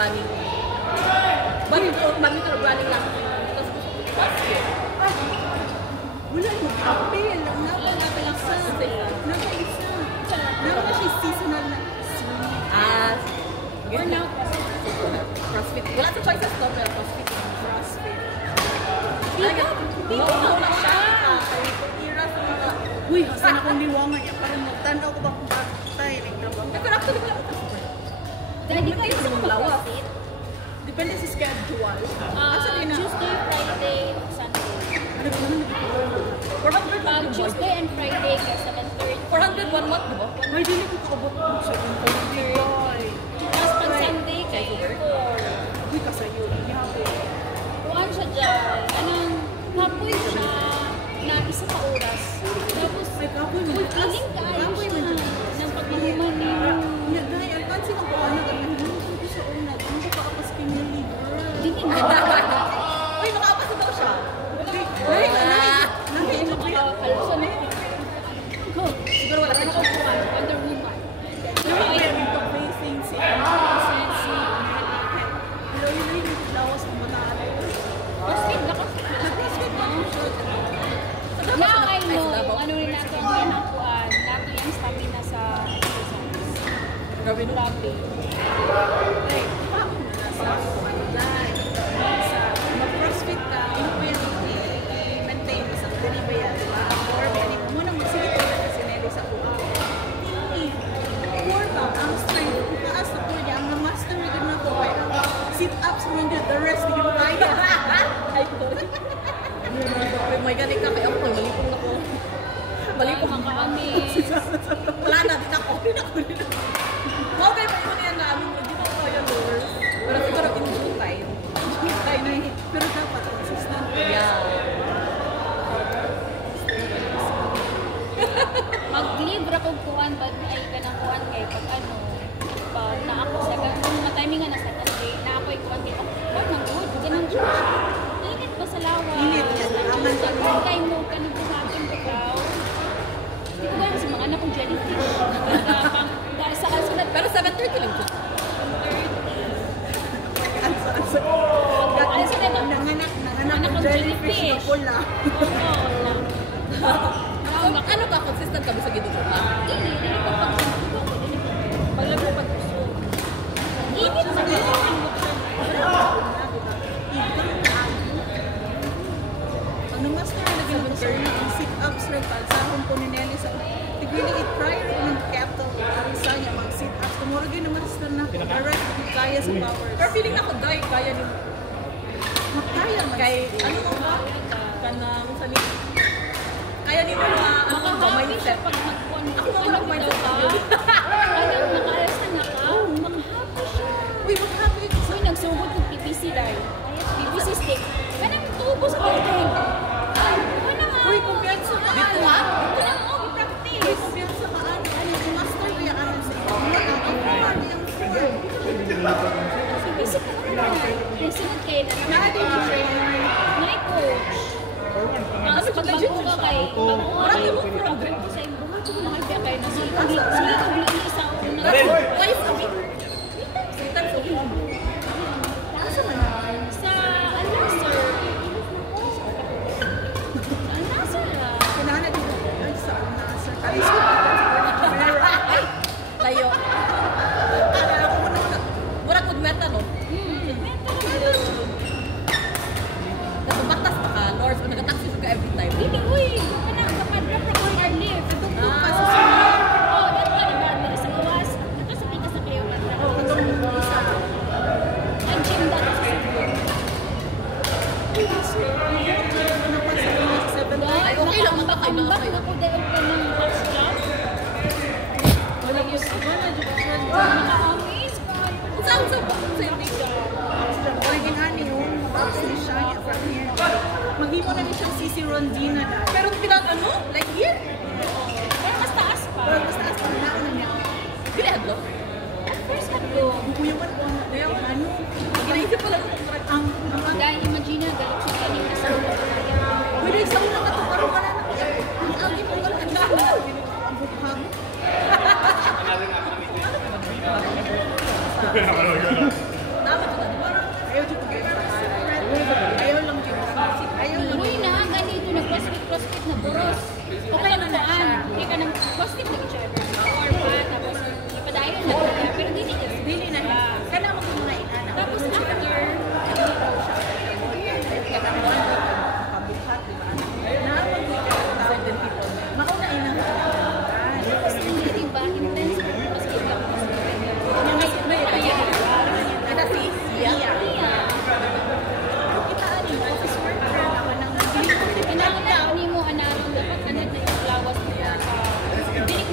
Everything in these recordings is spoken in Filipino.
running. Badminton or running lang. Tapos basket. Wala yung apel. Wala lang sa isa. Meron na siya seasonal na swimming. Or now, CrossFit. Wala sa choices to, pero CrossFit. Dito na siya. Uy, hasan akong liwangan niya. Parang magtanaw ko ba kung tayo nagtrabaho. Pero actually, wala ko. Dahil ka yung lawas. Depende sa schedule. Tuesday, Friday, Sunday. Ano ba naman? Tuesday and Friday, 7:30. 400 one month, di ba? May dili ko kaabot mo sa 7:30. Tapos pag Sunday, kayo 4. Uy, kasayo. Kuhaan siya dyan. Kapoy siya na isa ka oras. Tapos, kapoy mo. feeling ka ayaw siya ng pagmahuman niya. Yan, dahil ang pansin ang kuhaan na ganyan. Hindi ko sa una. Hindi ko kaapas kinili, girl. Hindi mo. Uy, makaapas na daw siya. Hindi mo kakakalso na yun. Siguro wala ka na Wonder Woman. Facing si yun lawas ng mga CrossFit na kasi. Now I know, ano rin nato ang ginakuan, nato yung stamina sa exercise. Grabe no. Grabe. mag-crossfit ka, ano po yung i-maintain sa kanina ba yan, diba? Or may munang magsigit ka na si Nelly sa uwa. Core ba, ang strength, kung taas na core niya, ang master na din na ito, sit-ups mo yun, the rest, hindi mo kaya. Ay, sorry. May galing ka kaya ako, malipong na ko. Malipong Mga kami. Wala na, din ako. Wow, kayo pa yun yan na amin. Hindi ko kaya lowers. Pero siguro in due time. Pero dapat, consistent. Yeah. Mag-libre kong kuhan, pag ay ka ng kuhan kay pag pag na ako sa kung matiming nga na sa day, na ako yung kuhan kay pag nag-good, ganun siya. Init ba sa lawa? Init yan, aman ka mo. Kaya mo ka nagbuhatin ko daw. Hindi ko gano'n sa mga anak kong jellyfish. Dahil sa asunod. Pero 7:30 lang siya. Nanganak ng jellyfish na pula. Ano ka? Consistent ka ba sa gito ka? Hindi, paglaro pag gusto. Init sa gano'n. Ano mas na naging mag-journey ang sit-ups rin palsahon ko ni Nelly sa tigwiling it prior ng kettle ang isa niya mga sit-ups tumurag yun naman sa na direct kaya sa powers Pero feeling ako, dahil kaya ni makaya man kay, ano mo ba? Kanang sa ni kaya ni mo na, ano ba, Makahappy mindset. siya pag mag-on. Ako mo mag-mindset ka. Kaya nakaayos na ka. Makahappy siya. uy mag-happy ko sa Uy, nagsugod ng PPC dahil. PPC stick. Kanang tubos ko din. Ano nga? uy kumpiyan sa kaan Dito ha? Ito lang ako, uy i-practice. kumpiyan sa kaan ano si master ko yung ano sa iyo ang party ang score Si Basic ko naman. Yung sunod kayo na. natin yung trainer My coach. Ano ba Bago ka kay Marami mo program ko sa imong mga kaya kayo na sige kung sa una. Twice a week. 3 times a week. nasa man Sa Al-Nasser. Sa Al-Nasser ah. kinahanap dito ay sa nasa alis ko Ay! Layo. kaya ako muna Mura good meta, no? Nagpapatas pa ka, Lors, o nagataxi ka every time. Hindi, uy! Kapadrop na kong hard lift. kasi Oh, dapat ka na ba? Sa gawas. Ito sa pikas na kayo.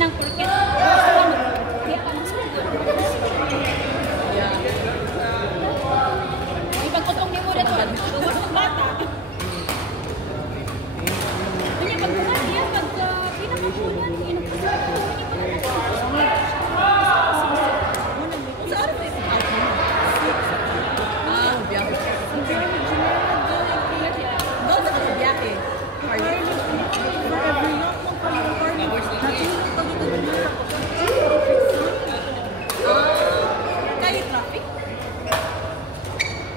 nang porket gusto ka mag-kaya ka magsugod. Yeah. May pagkutong ni mo rin ito, gawas ng bata. Kanya pag bumati yan, pag pinakapunan, Saan ba ito? Biyahe. Doon sa biyahe. Kaya traffic?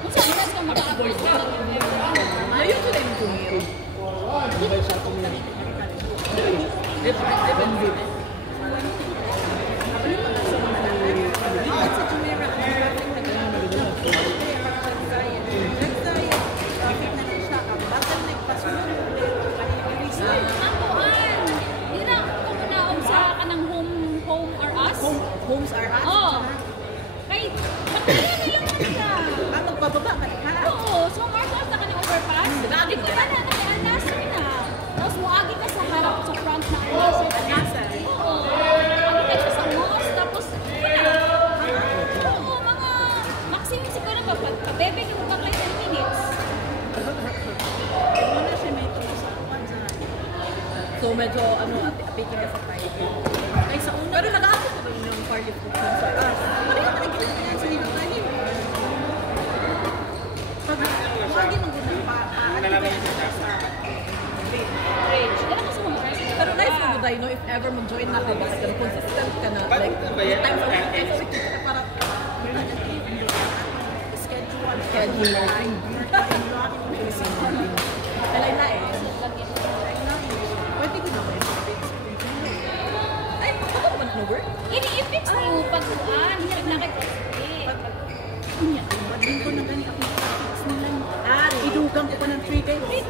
kung saan inas kang maka-avoid ka. Ayaw ko na yung tumiro. Akoan! Di na ako munaog sa kanang home or us? Homes are us. Oo. Kay, magkaya na lang nila. Magbababa ka ha? Oo, so Marcos na ka ng overpass. Di ko ba na naki-anasar na. Tapos muagi ka sa harap sa front na anasar. Oo. Agi ka siya sa mos, tapos wala. Oo, mga maximum siguro pag-bebe ka mo 10 minutes. Wala siya may tulo sa kuwan sa So medyo apiki ka sa party. Ay sa una. Pero nag-aako ko ba yung party food sa us? Pareho ka nagkita sa inyo tayo. Pag lagi mag-unang pa-activate sa Rage. Kaya kasi mga rest. Pero nice na good, no? If ever mag-join na ka, basta consistent ka na. Like, times a week ka para schedule. Kalay na eh. Pwede ko na kayo. Ay, ako ba naman over? Ini-fix mo pag-uan. Hirap na kayo. Kunya, badin ko na ganit ako fix nila. Ah, Idugang ko pa ng 3 days.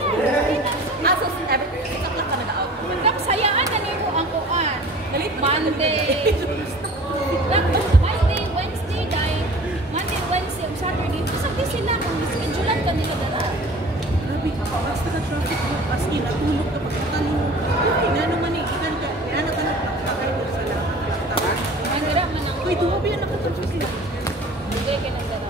so every o'clock ka nag-out. Magkakasayaan na niyo ang kuan. Galit Monday, Wednesday, dahil Monday, Wednesday, Saturday. Sabi sila kung schedulean ka nila dala. Grabe, basta ka traffic mo. As in, natulog ka pagkatan mo. Ina naman eh, ikan ka. Ina na ka nagpapakay mo sa lahat. Magira man ang Uy, duwa ba yan nakatraffic lang? bigay ka ng dala.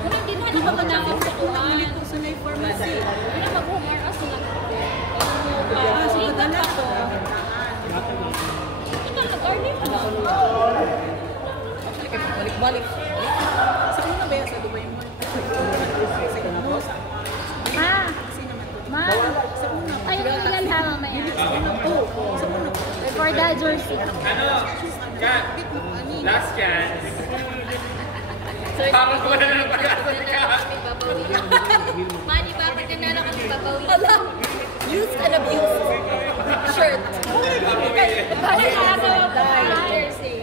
Kung hindi na nakakunakam sa kuan. Nilito sa Life Pharmacy. Hindi na mag-humar as sila. Ah, so kadala ko. Ito, nag-garden pa lang. Balik-balik. Sa una ba yan sa Dubai Mall? Sa Inosa. Kasi naman to. Ma, Sa una. ay, ilan ha mamaya. Sa una po. Sa una po. For that jersey. Bit mo ani. Last chance. Parang wala na ng pag-asa ka. Ma, di ba? Pag nanalo kami babawi. Hala! Used and abused. Shirt. Balik ka na jersey.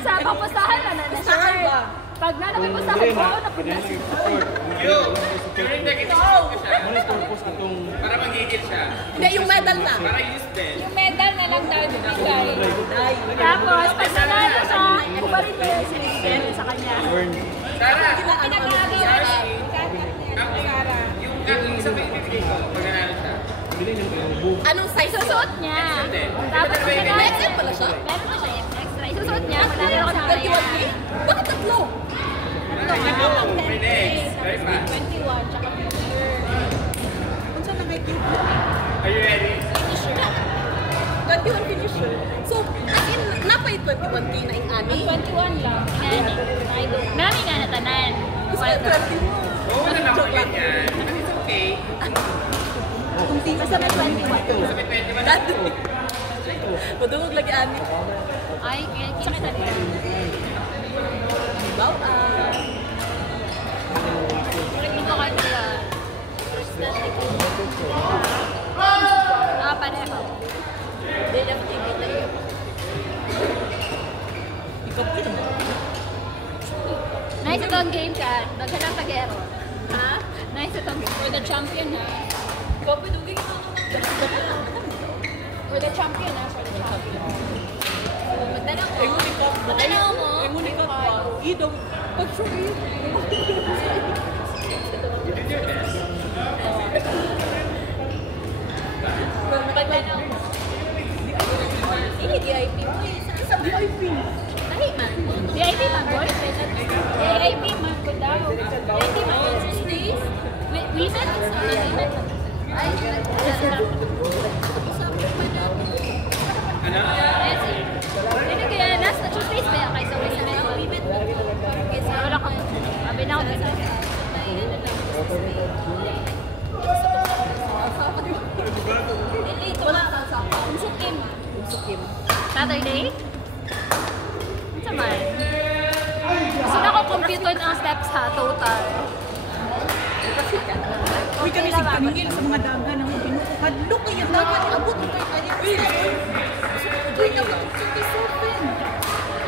Sa papustahan na Pustahan ba? Pag nalapit mo sa akin, baka na po During the game, ka siya. Para magigil siya. Hindi, yung medal na. Para use din. yung medal na lang daw bigay. Ay, Tapos, pag nanalo siya, ibalit mo yung sinigil sa kanya. Sarah! Pinagagawa na. Yung isa pa yung ibibigay ko, pag nanalo siya. anong size yun? Isusuot niya. Tapos, pag nanalo XL pala siya? meron pa siya extra. Isusuot niya. Manalo ka sa 21K? Bakit tatlo? May next. Very fast. 21, tsaka picture. Kung saan nakikita? Are you ready? 21 finisher. So, as in, napay 21K na yung ani. Ang 21 lang. Inani. Nami nga natanan. Gusto ko 20 Oo na naman ganyan. It's okay. Kung di ka Basta may 21. Sabi 21 na. Dati. Madungog lagi ani. Ay, kita na rin. Wow, Hindi ko kayo nila. Pareho. They love TV na yun. ikaw po naman. Nice itong game ka. Maghanap pag-ero. Ha? Nice itong game. For the champion, ha? Ikaw po dugay ito. For the champion, ha? For the champion. Magdala ko. Emunikap. Magdala mo. Emunikap ba? Idong. Pag-sure yun. Magdala mo. VIP. Lahi man. VIP man, boy. VIP man ko daw. VIP man. Tuesdays. Women? Women? Ay, Ano? hindi kaya nasa Tuesdays ba yan? Kaysa women na women? Kaysa wala kang abinaw ka sa wala ka sa Umsukim. Saturday? Ano sa man? Gusto na ko compute ang steps ha, total. Uy, kami sa kaningin sa mga daga ng hadlo kayo dagat. Abot mo kayo kanya. Uy, kami 27.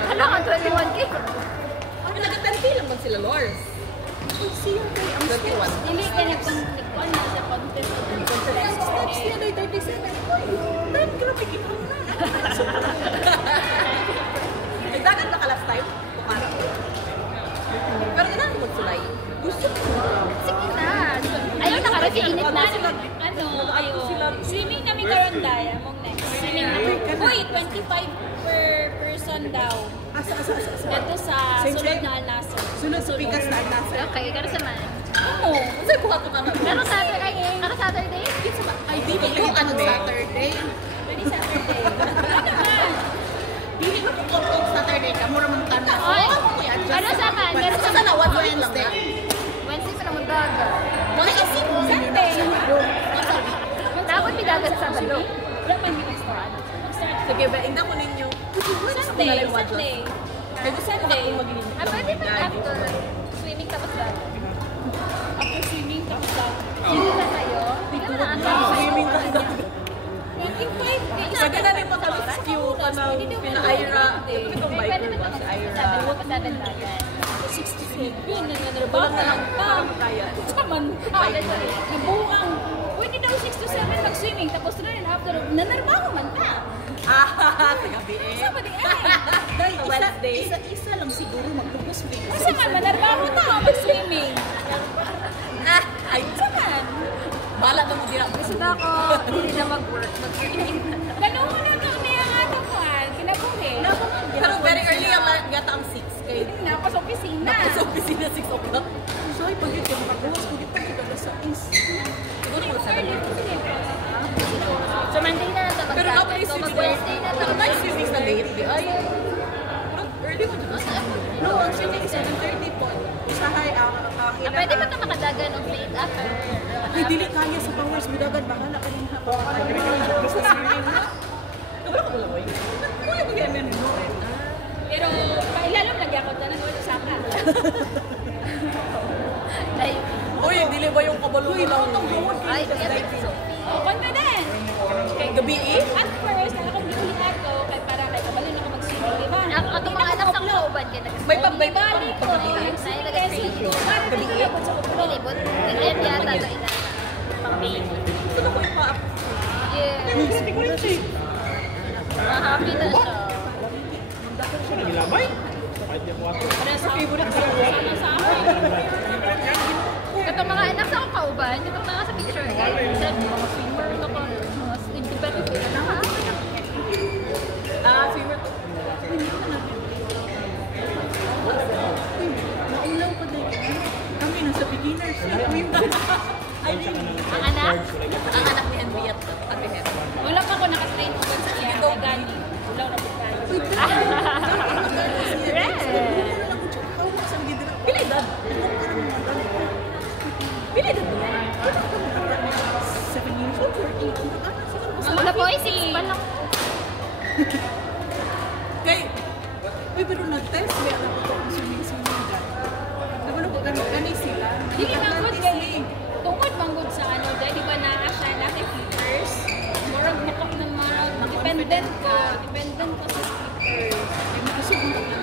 Ano ka, 21K? Nagatanti lang ba sila, Lors? Uy, siya kayo. Ang 31. Hindi ka nagpang na sa contest. steps niya na 37. Uy, dahil grabe kita na. Nagdagan na ka last time? Tukara. Pero inaan mo sulay. Gusto ko. Sige na. Ayaw na karoon, init na. Ano, ayaw. Swimming kami karoon dahil. Among next. Swimming na. Uy, 25 per person daw. Asa. Ito sa Same sunod time? na Alnasa. Sunod sa pikas na nasa. Okay, karo sa man. Oo. Kasi kuha ko naman. Karo Saturday? Karo Saturday? Ay, di ba kayo anong Saturday? Pwede Saturday. Ano ba? Dili ko kung Saturday ka, mura mong tanda. Oy, Oo, kuya, just- ano sa man? Meron sa Sana one week lang Wednesday. na. Wednesday pa naman daga. Mga isip mo. Sunday. Dapat may dagat sa Sabado. Wala man yung restaurant. Mag-start. Sige ba, ingnan ko ninyo. Sunday. Sunday. Kaya gusto ko Sunday. akong magiging. Pwede pa after swimming tapos dagat. After swimming tapos dagat. Hindi na kayo? Hindi na Swimming na dagat. 25. Pwede na rin maka-rescue ka ng pina-Ira. Ito itong biker ba si Ira? Sabi mo pa 7 dagat. 67. Nanarbaho Kulang na lang. pa. Parang kaya. Saman ka. Nabuang. Pwede daw 6 to 7 mag-swimming. Tapos rin after, nanarbaho man ka. Ah, tagabi eh. Sa ba di ay? Dahil Sa Wednesday. isa lang siguro magpupus bigas. Kasi man, manarbaho ta mag-swimming. Ah, ay, Saman. bala na mo din ako. Gusto na ako, hindi na mag-work, mag-swimming. Ganun mo na nung niya nga ito ko, kinabuhi. Pero very early ang yata ang 6. Kaya Hindi na ako sa opisina. sa opisina 6 o'clock. So, ay, pag yun kayo makabuwas, kung ito kayo sa is. Siguro mo 7. So Monday na ito Pero mag-dagat. ako So is mag-Wednesday na ito. Pero nice swimming sa late. Di ay. Pero early mo dyan. No, ang swimming is 7:30 po. Usahay ang Pwede ba ito makadagan ng late after? Ay, dili kaya sa powers mo dagat. Bahala ka rin ha. Basta swimming na. Kabalo ko lang, oy. Kuya, mag-amen mo. Pero pailalom lagi ako dyan ang usapan. Like, Uy, dili ba yung kabalo lang? ay, kaya oh, confident. Gabi eh? At first, nakakabili ako kay para kay kabalo na ako mag-swimming, di ba? Ako mga anak sa kauban ka May bali ko. Ay, nag-swimming. Gabi eh? Pilibot. Ganyan yata ito ina. Pang-main. Gusto na ko ipa-up. Yeah. Happy na siya. Nagilabay? Kahit yung water. Para sa favorite sa akin. Katong mga anak sa akong kauban, katong mga sa picture, guys. Said, mga swimmer na ko, mga independent sila na ha. Ah, swimmer to. Maulaw pa din. Kami nasa beginners. Ay, Ang anak, ang anak ni Henry at Ate Hen. wala pa ako naka-straight ko sa siya. Ay, gani. Wala na po tayo. Pila edad? Pila edad mo? 7 years old or 8. Wala po, 6 pa lang. Kay, Uy, pero nag-test. Kaya na po ang swimming ka. Naman po kani sila. Hindi ka manggod kay tungkol manggod sa ano, dahil di ba na siya natin flippers? Murag makap ng mga dependent ka sa flippers. Ay, makusog mo na.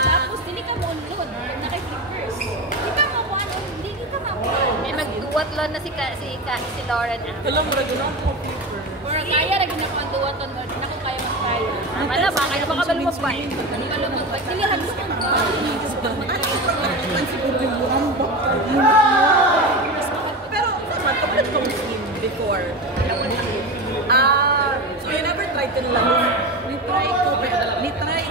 Tapos dili ka mo unlod pag naka-flippers. Di ka mo ano, hindi ka makuha. May magduwat lang na si Lauren. alam mo, ragyan ako flipper. Murag kaya ra gina ko ang duwat on Lord. Nako kaya mo kaya. Wala ba kaya baka balumagpay. Hindi ka lumagpay. Dili halos ka ba? Ang siguro yung buhambak. Pero, naman, kapag kong swim before. Ah, so you never tried to lang? We try ko, pero Ni try